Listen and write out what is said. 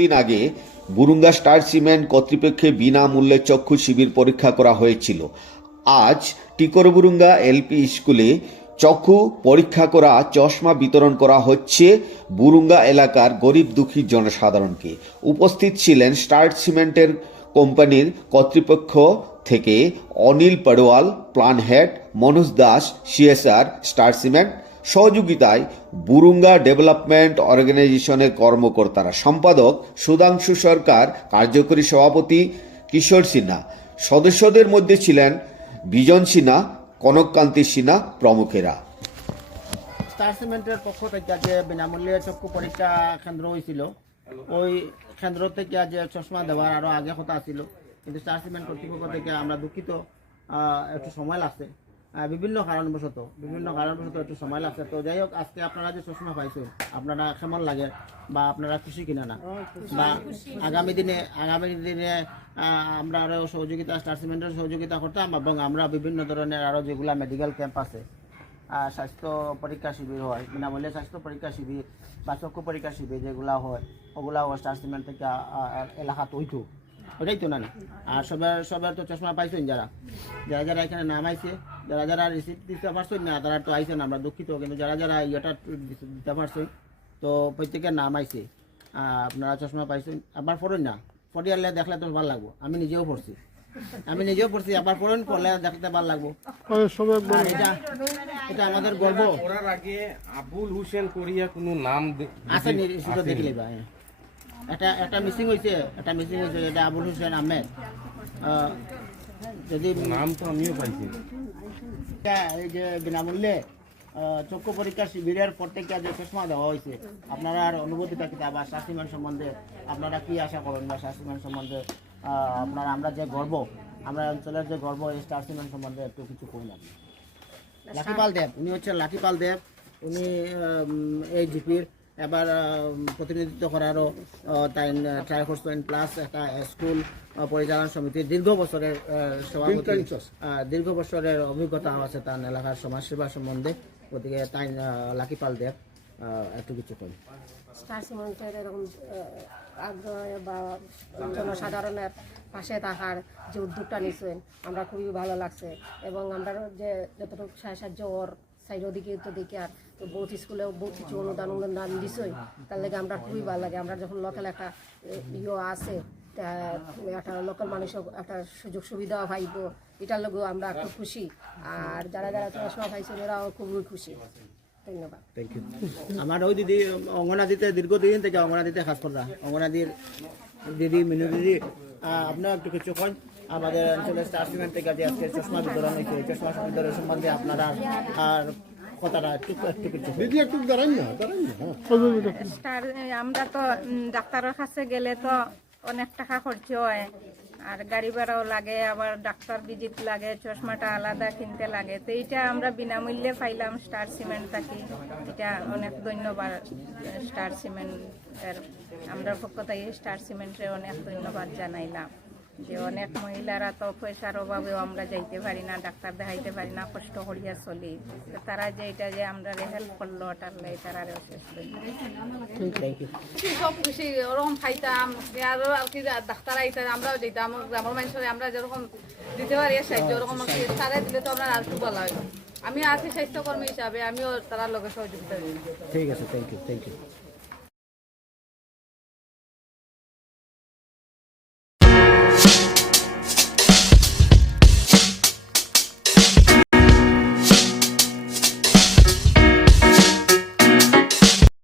কিছুদিন আগে Burunga star cement কর্তৃপক্ষে বিনামূল্যে চক্ষু শিবির পরীক্ষা করা হয়েছিল। আজ টিকরবুরুঙ্গা এলপি স্কুলে চক্ষু পরীক্ষা করা চশমা বিতরণ করা হচ্ছে বুরুঙ্গা এলাকার গরিব দুঃখী জনসাধারণকে। উপস্থিত ছিলেন স্টার সিমেন্টের কোম্পানির কর্তৃপক্ষ থেকে Anil Porwal, plant head Manoj Das, CSR Star Cement, সহযোগিতায় বুরুঙ্গা ডেভেলপমেন্ট অর্গানাইজেশনের কর্মকর্তারা, সম্পাদক সুধাংশু সরকার, কার্যকরী সভাপতি কিশোর সিনহা, সদস্যদের মধ্যে ছিলেন বিজন সিনহা, কনককান্তি সিনহা প্রমুখেরা। স্টার সিমেন্টের পক্ষ থেকে যে বিনামূল্যে চক্ষু পরীক্ষা কেন্দ্র হয়েছিল, ওই কেন্দ্র থেকে যে চশমা দেওয়ার আরও আগে কথা ছিল, কিন্তু স্টার সিমেন্ট কর্তৃপক্ষ থেকে আমরা দুঃখিত, একটু সময় লাগছে, বিভিন্ন কারণবশত একটু সময় লাগছে। তো যাই হোক, আজকে আপনারা যে চশমা পাইছেন, আপনারা কেমন লাগে বা আপনারা খুশি কিনা না, বা আগামী দিনে আমরা আরও সহযোগিতা, স্টার সিমেন্টের সহযোগিতা করতাম, এবং আমরা বিভিন্ন ধরনের আরও যেগুলা মেডিকেল ক্যাম্প আছে, স্বাস্থ্য পরীক্ষা শিবির হয়, বিনামূল্যে স্বাস্থ্য পরীক্ষা শিবির বা চক্ষু পরীক্ষা শিবির যেগুলো হয়, ওগুলাও স্টার সিমেন্ট থেকে এলাকাত হইতো, ওটাই তো না। আর সবার তো চশমা পাইছেন, যারা এখানে নাম আইছে, যারা রিসিপ্ট দিতে পারছেন না, তারা তো আইছেন, আমরা দুঃখিত, কিন্তু যারা ইয়েটা দিতে পারছেন, তো প্রত্যেকের নাম আইছে, আপনারা চশমা পাইছেন। আবার পড়েন না, পড়িয়ালে দেখলে তো ভালো লাগবো। আমি নিজেও পড়ছি, আবার পড়লে দেখতে ভালো লাগবো। এটা আমাদের গর্ব। ওরার আগে আবুল হোসেন কোরিয়া কোনো নাম আছে সেটা দেখলে বা এটা মিসিং হয়েছে, এটা আবুল হোসেন আহমেদ। যদি নাম তো আমিও পাইছি। এই যে বিনামূল্যে চক্ষু পরীক্ষা শিবিরের পর থেকে যে চশমা দেওয়া হয়েছে, আপনারা অনুভূতিটা কি, বা স্টার সিমেন্ট সম্বন্ধে আপনারা কি আশা করেন, বা স্টার সিমেন্ট সম্বন্ধে আমরা যে গর্ব, আমরা অঞ্চলের যে গর্ব, এই স্টার সিমেন্ট সম্বন্ধে একটু কিছু করুন। লাকিপাল দেব, উনি হচ্ছেন লাকিপাল দেব, উনি এই জিপির এবার প্রতিনিধিত্ব করারও তাই ট্রাই করছেন, প্লাস একটা স্কুল পরিচালনা সমিতির দীর্ঘ বছরের সভাপতি, দীর্ঘ বছরের অভিজ্ঞতা আছে তার এলাকার সমাজসেবা সম্বন্ধে। গতিকে তাই লাকিপাল দেব একটু কিছু করেন। স্টার সিমেন্টের এরকম আগ্রহ বা জনসাধারণের পাশে থাকার যে উদ্যোগটা নিয়েছেন, আমরা খুবই ভালো লাগছে, এবং আমরা যে যতটুকু সাহায্য ওর সাইডও দিকে তো দেখি, আর তো বহুত স্কুলেও বহুত কিছু অনুদান দিছই, তার লেগে আমরা খুবই ভালো লাগে। আমরা যখন লোকাল একটা আছে, একটা লোকাল মানুষও একটা সুযোগ সুবিধা পাইব, এটার লগেও আমরা খুব খুশি। আর যারা চশমা পাইছেন ওরাও খুবই খুশি। ধন্যবাদ। Thank you. আমার ওই দিদি অঙ্গনাদিতে দীর্ঘদিন থেকে অঙ্গনাদিতে কাজ করা, অঙ্গনাদির দিদি মিনু দিদি, আপনার একটু কিছু কন আমাদের অঞ্চলের স্টার সিমেন্ট থেকে যে আজকে চশমা বিতরণ হয়েছে, চশমা বিতরণ সম্বন্ধে আপনারা আর কথাটা একটু কিছু দিদি একটু দাঁড়ান না। আমরা তো ডাক্তারের কাছে গেলে তো অনেক টাকা খরচ হয়, আর গাড়ি ভাড়াও লাগে, আবার ডাক্তার ভিজিট লাগে, চশমাটা আলাদা কিনতে লাগে। তো এইটা আমরা বিনামূল্যে পাইলাম স্টার সিমেন্ট থাকি, এটা অনেক ধন্যবাদ স্টার সিমেন্টের। আমরা পক্ষ থেকে স্টার সিমেন্টে অনেক ধন্যবাদ জানাইলাম, যে অনেক মহিলারা তো পয়সার অভাবেও আমরা যাইতে পারি না, ডাক্তার দেখাইতে পারি না, কষ্ট করিয়া চলি, তো তারা যে এটা যে আমরা হেল্প করলো, ওটার তারা শেষ সব খুশি ওরকম খাইতাম, আরো আর কি ডাক্তার আইতাম, আমরাও যেতাম গ্রামের মানুষের, আমরা যেরকম দিতে পারি সাহায্য, ওরকম তারা দিলে তো আমরা আর খুব ভালো হয়। আমি আছি স্বাস্থ্যকর্মী হিসাবে, আমিও তারা লগে সহযোগিতা দিই। ঠিক আছে, থ্যাংক ইউ।